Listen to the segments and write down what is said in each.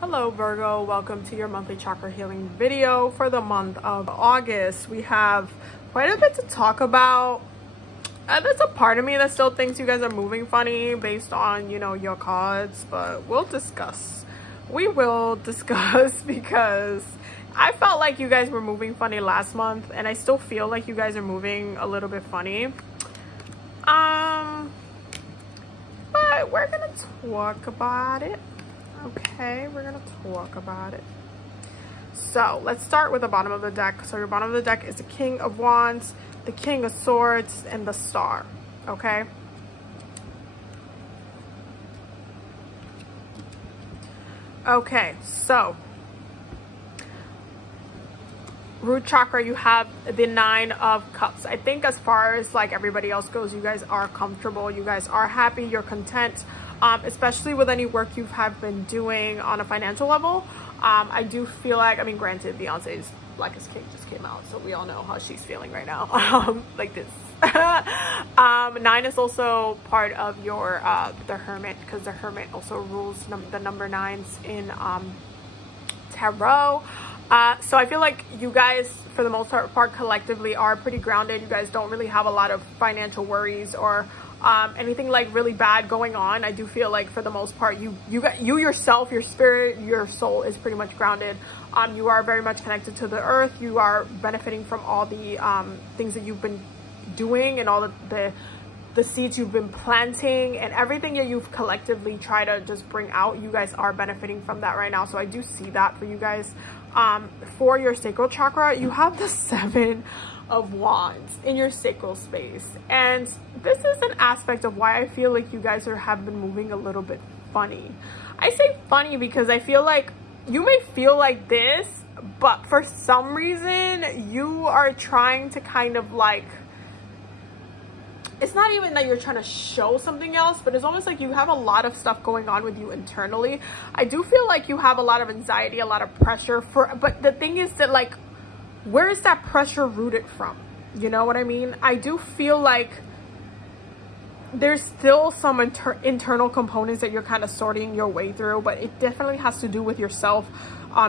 Hello Virgo, welcome to your monthly chakra healing video for the month of August. We have quite a bit to talk about. There's a part of me that still thinks you guys are moving funny based on, your cards, but we'll discuss. We will discuss because I felt like you guys were moving funny last month and I still feel like you guys are moving a little bit funny. But we're gonna talk about it. Okay, we're gonna talk about it. So let's start with the bottom of the deck. So your bottom of the deck is the King of Wands, the King of Swords, and the Star. Okay. Okay, so root chakra, you have the Nine of Cups. I think as far as like everybody else goes, you guys are comfortable, you guys are happy, you're content. Especially with any work you have been doing on a financial level. I do feel like, I mean, granted, Beyonce's Black is King just came out, so we all know how she's feeling right now. Like this. 9 is also part of your, the Hermit, because the Hermit also rules the number 9s in tarot. So I feel like you guys, for the most part, collectively are pretty grounded. You guys don't really have a lot of financial worries or anything like really bad going on. I do feel like for the most part you yourself, your spirit, your soul is pretty much grounded. You are very much connected to the earth. You are benefiting from all the things that you've been doing and all the seeds you've been planting and everything that you've collectively tried to just bring out. You guys are benefiting from that right now, so I do see that for you guys. For your sacral chakra, you have the Seven of Wands in your sacral space, and this is an aspect of why I feel like you guys have been moving a little bit funny. I say funny because I feel like you may feel like this, but for some reason you are trying to kind of like, it's not even that you're trying to show something else, but it's almost like you have a lot of stuff going on with you internally. I do feel like you have a lot of anxiety, a lot of pressure but the thing is that, like, where is that pressure rooted from? You know what I mean? I do feel like there's still some internal components that you're kind of sorting your way through, but it definitely has to do with yourself,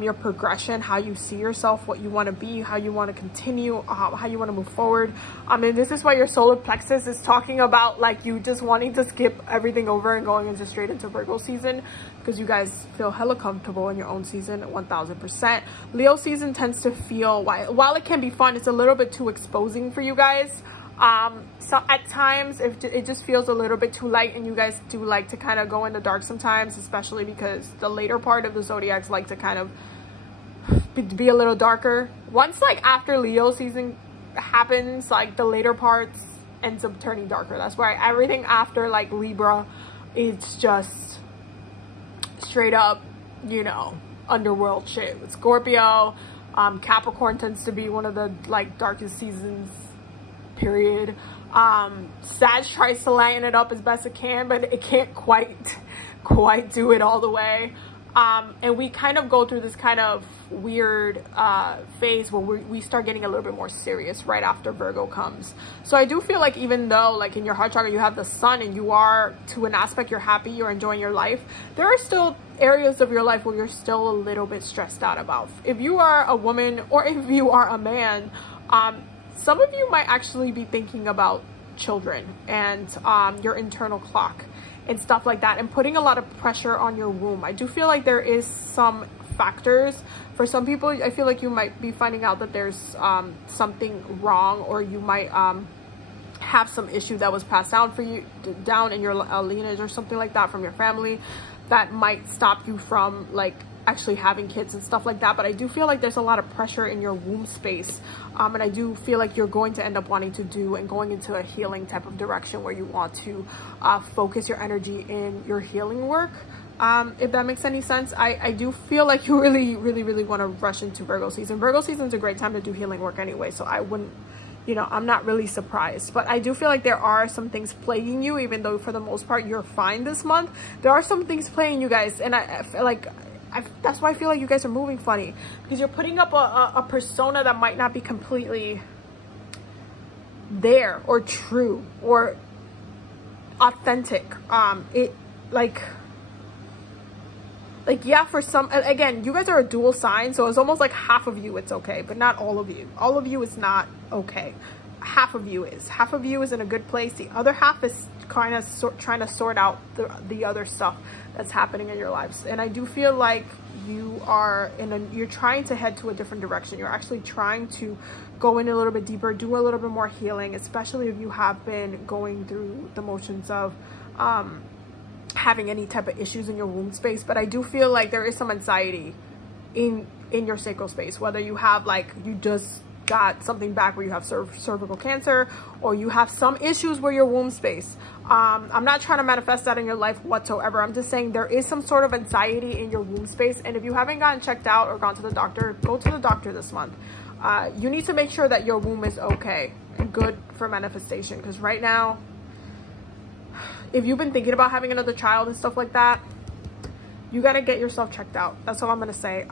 your progression, how you see yourself, what you want to be, how you want to continue, how you want to move forward. And this is why your solar plexus is talking about like you just wanting to skip everything over and going into straight into Virgo season, because you guys feel hella comfortable in your own season. 1000%. Leo season tends to feel, while it can be fun, it's a little bit too exposing for you guys. So at times it just feels a little bit too light, and you guys do like to kind of go in the dark sometimes, especially because the later part of the zodiacs like to kind of be a little darker. Once like after Leo season happens, like the later parts ends up turning darker. That's why everything after like Libra, it's just straight up, underworld shit. With Scorpio, Capricorn tends to be one of the like darkest seasons, period. Sag tries to lighten it up as best it can, but it can't quite do it all the way. And we kind of go through this kind of weird phase where we start getting a little bit more serious right after Virgo comes. So I do feel like even though like in your heart chakra you have the Sun and you are, to an aspect, you're happy, you're enjoying your life, there are still areas of your life where you're still a little bit stressed out about. If you are a woman or if you are a man, some of you might actually be thinking about children and your internal clock and stuff like that, and putting a lot of pressure on your womb. I do feel like there is some factors. For some people, I feel like you might be finding out that there's something wrong, or you might have some issue that was passed down in your lineage or something like that from your family that might stop you from like actually having kids and stuff like that. But I do feel like there's a lot of pressure in your womb space, and I do feel like you're going to end up wanting to do and going into a healing type of direction where you want to focus your energy in your healing work, if that makes any sense. I do feel like you really want to rush into Virgo season. Virgo season is a great time to do healing work anyway, so I wouldn't, I'm not really surprised. But I do feel like there are some things plaguing you, even though for the most part you're fine this month. There are some things plaguing you guys, and I feel like that's why I feel like you guys are moving funny, because you're putting up a persona that might not be completely there or true or authentic. It like Like, yeah, for some, again, you guys are a dual sign, so it's almost like half of you it's okay, but not all of you. All of you is not okay. Half of you is. Half of you is in a good place. The other half is kind of trying to sort out the other stuff that's happening in your lives. And I do feel like you are you're trying to head to a different direction. You're actually trying to go in a little bit deeper, do a little bit more healing, especially if you have been going through the motions of having any type of issues in your womb space. But I do feel like there is some anxiety in your sacral space, whether you have, like, you just got something back where you have cervical cancer, or you have some issues with your womb space. I'm not trying to manifest that in your life whatsoever. I'm just saying there is some sort of anxiety in your womb space, and if you haven't gotten checked out or gone to the doctor, go to the doctor this month. You need to make sure that your womb is okay and good for manifestation, because right now, if you've been thinking about having another child and stuff like that, you got to get yourself checked out. That's all I'm going to say.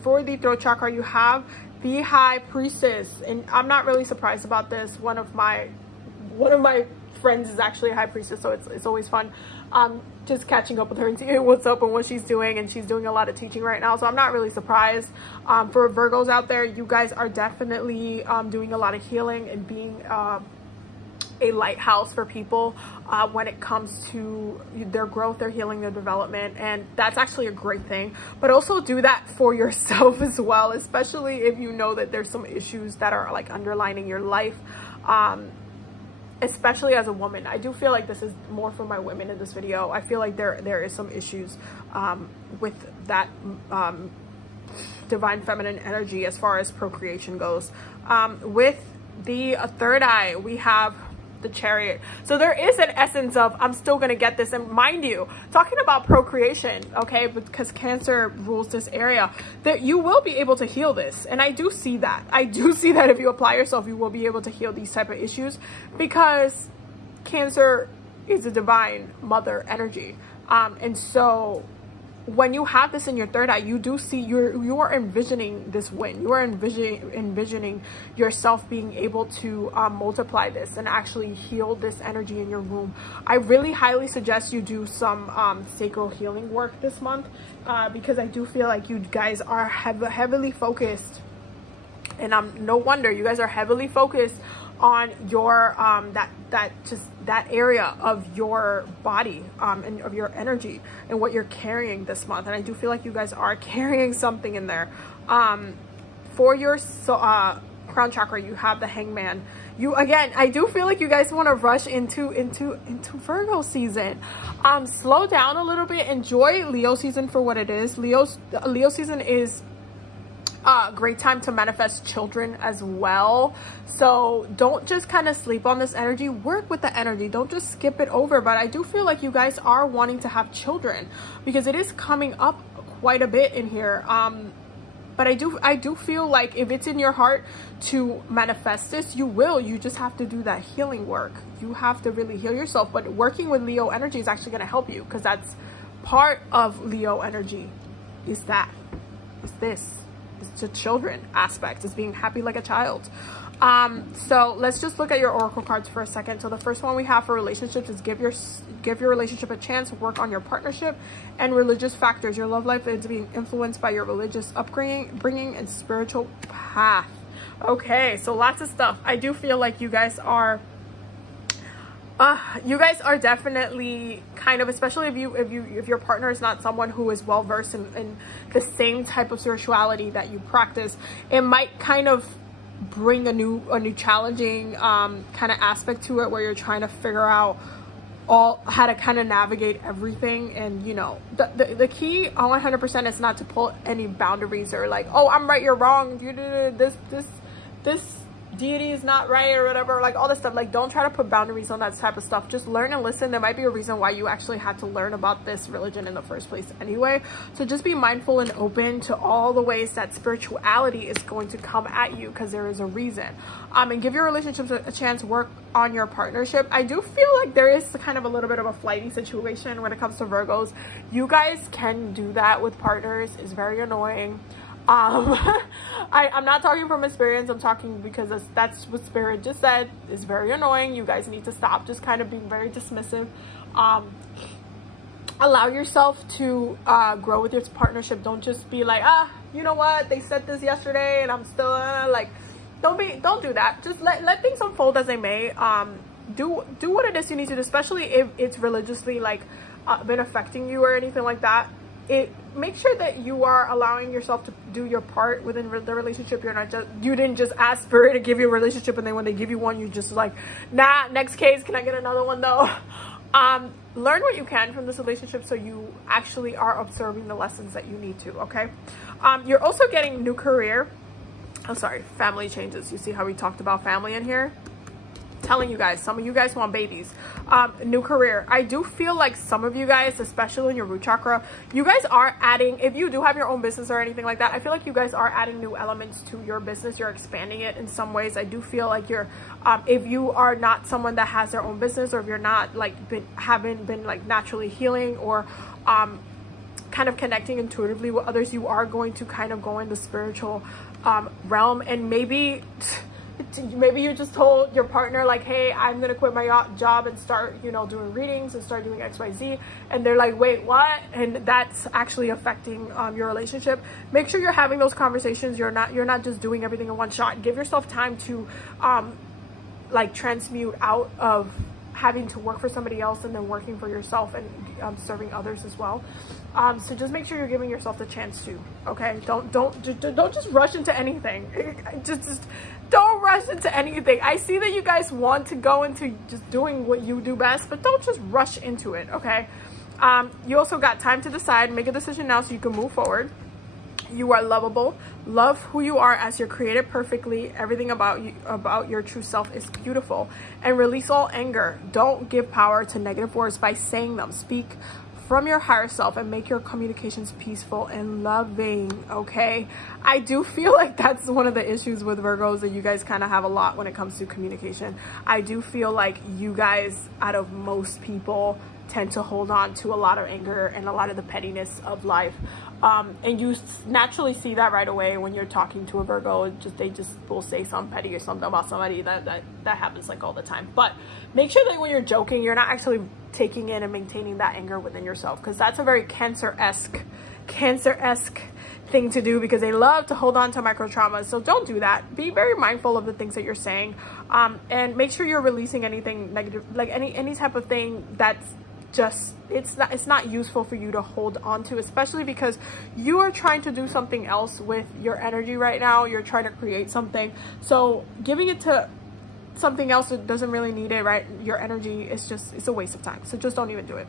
For the throat chakra, you have the High Priestess, and I'm not really surprised about this. One of my friends is actually a High Priestess, so it's always fun just catching up with her and seeing what's up and what she's doing. And she's doing a lot of teaching right now, so I'm not really surprised. For Virgos out there, you guys are definitely doing a lot of healing and being a lighthouse for people when it comes to their growth, their healing, their development, and that's actually a great thing. But also do that for yourself as well, especially if you know that there's some issues that are like underlining your life, especially as a woman. I do feel like this is more for my women in this video. I feel like there is some issues with that divine feminine energy as far as procreation goes. With the third eye, we have the Chariot. So there is an essence of, I'm still gonna get this. And mind you, talking about procreation, okay, because Cancer rules this area, that you will be able to heal this. And I do see that. I do see that if you apply yourself, you will be able to heal these type of issues, because Cancer is a divine mother energy. And so when you have this in your third eye, you do see, you are envisioning this win. You are envisioning yourself being able to multiply this and actually heal this energy in your womb. I really highly suggest you do some sacral healing work this month, because I do feel like you guys are heavily focused, and no wonder you guys are heavily focused on your that area of your body and of your energy and what you're carrying this month. And I do feel like you guys are carrying something in there. For your crown chakra, you have the Hangman. Again, I do feel like you guys want to rush into Virgo season. Slow down a little bit. Enjoy Leo season for what it is. Leo season is a great time to manifest children as well. So don't just kind of sleep on this energy. Work with the energy. Don't just skip it over. But I do feel like you guys are wanting to have children, because it is coming up quite a bit in here. But I do feel like if it's in your heart to manifest this, you will. You just have to do that healing work. You have to really heal yourself. But working with Leo energy is actually going to help you, because that's part of Leo energy. Is this. It's the children aspect. It's being happy like a child. So let's just look at your oracle cards for a second. So the first one we have for relationships is give your relationship a chance, work on your partnership, and religious factors. Your love life is being influenced by your religious upbringing and spiritual path. Okay, so lots of stuff. I do feel like you guys are definitely kind of, especially if your partner is not someone who is well versed in the same type of spirituality that you practice, it might kind of bring a new challenging kind of aspect to it, where you're trying to figure out how to kind of navigate everything. And you know, the key 100% is not to pull any boundaries, or like, oh, I'm right, you're wrong, this deity is not right, or whatever, like all this stuff. Like, don't try to put boundaries on that type of stuff. Just learn and listen. There might be a reason why you actually had to learn about this religion in the first place anyway. So just be mindful and open to all the ways that spirituality is going to come at you, because there is a reason. And give your relationships a chance. Work on your partnership. I do feel like there is kind of a little bit of a flighty situation when it comes to Virgos. You guys can do that with partners. It's very annoying. I'm not talking from experience. I'm talking because that's what Spirit just said. It's very annoying. You guys need to stop just kind of being very dismissive. allow yourself to grow with your partnership. Don't just be like, you know what, they said this yesterday and I'm still like, don't do that. Just let things unfold as they may. Do what it is you need to do, especially if it's religiously like been affecting you or anything like that. Make sure that you are allowing yourself to do your part within the relationship. You didn't just ask Spirit to give you a relationship, and then when they give you one, you just like, nah, next case, can I get another one though? Learn what you can from this relationship so you actually are observing the lessons that you need to. Okay. You're also getting new career. I'm sorry, family changes. You see how we talked about family in here? Telling you guys, some of you guys want babies. New career. I do feel like some of you guys, especially in your root chakra, you guys are adding, if you do have your own business or anything like that, I feel like you guys are adding new elements to your business. You're expanding it in some ways. I do feel like you're if you are not someone that has their own business, or if you're not like haven't been like naturally healing or kind of connecting intuitively with others, you are going to kind of go in the spiritual realm. And maybe you just told your partner like, hey, I'm gonna quit my job and start, you know, doing readings and start doing XYZ, and they're like, wait, what? And that's actually affecting your relationship. Make sure you're having those conversations. You're not just doing everything in one shot. Give yourself time to like transmute out of having to work for somebody else and then working for yourself and serving others as well. So just make sure you're giving yourself the chance to, okay? Don't just rush into anything. Just don't rush into anything. I see that you guys want to go into just doing what you do best, but don't just rush into it, okay? You also got time to decide. Make a decision now so you can move forward. You are lovable. Love who you are as you're created perfectly. Everything about you, about your true self, is beautiful. And release all anger. Don't give power to negative words by saying them. Speak from your higher self and make your communications peaceful and loving, okay? I do feel like that's one of the issues with Virgos, that you guys kind of have a lot when it comes to communication. I do feel like you guys, out of most people, tend to hold on to a lot of anger and a lot of the pettiness of life. And you naturally see that right away when you're talking to a Virgo. They just will say something petty or something about somebody. That happens like all the time. But make sure that when you're joking, you're not actually taking in and maintaining that anger within yourself, because that's a very Cancer-esque thing to do, because they love to hold on to micro traumas. So don't do that. Be very mindful of the things that you're saying, and make sure you're releasing anything negative, like any type of thing that's just, it's not useful for you to hold on to, especially because you are trying to do something else with your energy right now. You're trying to create something, so giving it to something else that doesn't really need it, right? Your energy is just, it's a waste of time. So just don't even do it.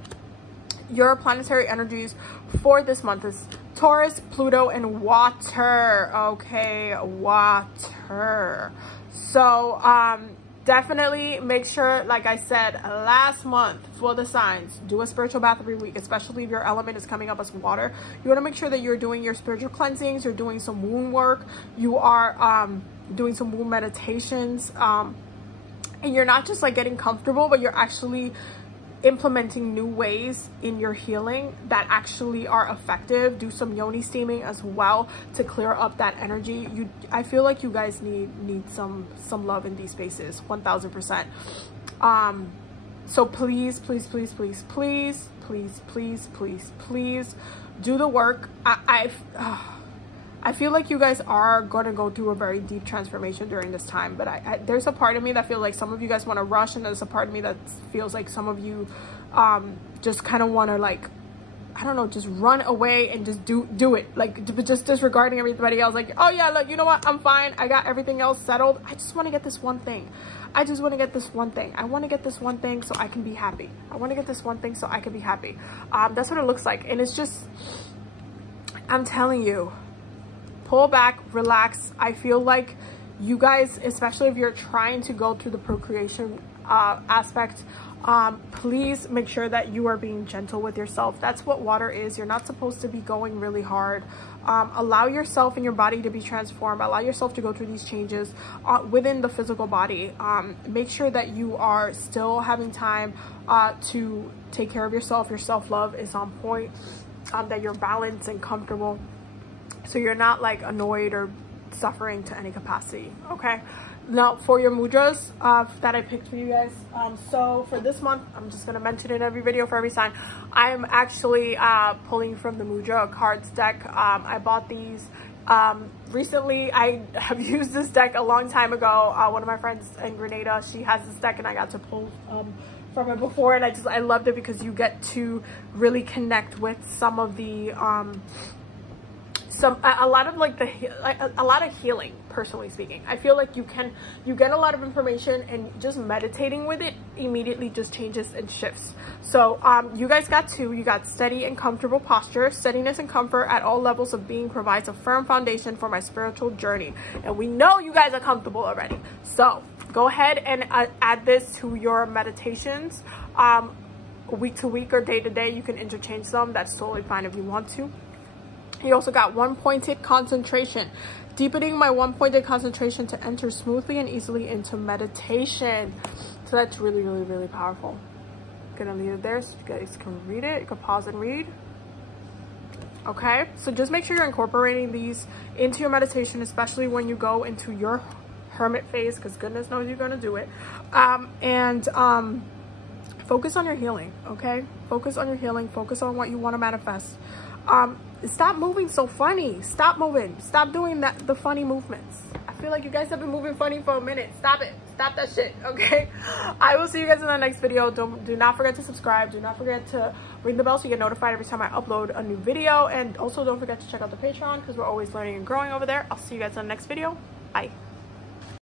Your planetary energies for this month is Taurus, Pluto, and water. Okay, water. So definitely make sure, like I said last month, for the signs, do a spiritual bath every week, especially if your element is coming up as water. You want to make sure that you're doing your spiritual cleansings, you're doing some wound work, you are doing some wound meditations, and you're not just like getting comfortable, but you're actually implementing new ways in your healing that actually are effective. Do some yoni steaming as well to clear up that energy. I feel like you guys need some love in these spaces, 1000%. So please do the work. I feel like you guys are going to go through a very deep transformation during this time, but there's a part of me that feels like some of you guys want to rush, and there's a part of me that feels like some of you just kind of want to, like, I don't know, just run away and just do it, like just disregarding everybody else, like, oh yeah, look, you know what, I'm fine, I got everything else settled, I just want to get this one thing. I just want to get this one thing. I want to get this one thing so I can be happy. I want to get this one thing so I can be happy. That's what it looks like. And it's just, I'm telling you, pull back, relax. I feel like you guys, especially if you're trying to go through the procreation aspect, please make sure that you are being gentle with yourself. That's what water is. You're not supposed to be going really hard. Allow yourself and your body to be transformed. Allow yourself to go through these changes within the physical body. Make sure that you are still having time to take care of yourself. Your self-love is on point, that you're balanced and comfortable, so you're not like annoyed or suffering to any capacity. Okay, now for your mudras that I picked for you guys. So for this month, I'm just gonna mention it in every video for every sign. I'm actually pulling from the mudra cards deck. I bought these recently. I have used this deck a long time ago. One of my friends in Grenada, she has this deck, and I got to pull from it before, and I loved it because you get to really connect with some of the a lot of like a lot of healing. Personally speaking, I feel like you get a lot of information, and just meditating with it immediately just changes and shifts. So you guys got two. You got steady and comfortable posture. Steadiness and comfort at all levels of being provides a firm foundation for my spiritual journey, and we know you guys are comfortable already. So go ahead and add this to your meditations, week to week or day to day. You can interchange them. That's totally fine if you want to. You also got one-pointed concentration, deepening my one-pointed concentration to enter smoothly and easily into meditation. So that's really, really, really powerful. I'm gonna leave it there so you guys can read it. You can pause and read. Okay, so just make sure you're incorporating these into your meditation, especially when you go into your hermit phase, because goodness knows you're gonna do it. Focus on your healing. Okay, focus on your healing. Focus on what you want to manifest. Stop moving so funny. Stop moving. Stop doing the funny movements. I feel like you guys have been moving funny for a minute. Stop it. Stop that shit. Okay, I will see you guys in the next video. Do not forget to subscribe. Do not forget to ring the bell so you get notified every time I upload a new video, and also don't forget to check out the Patreon because we're always learning and growing over there. I'll see you guys in the next video. Bye.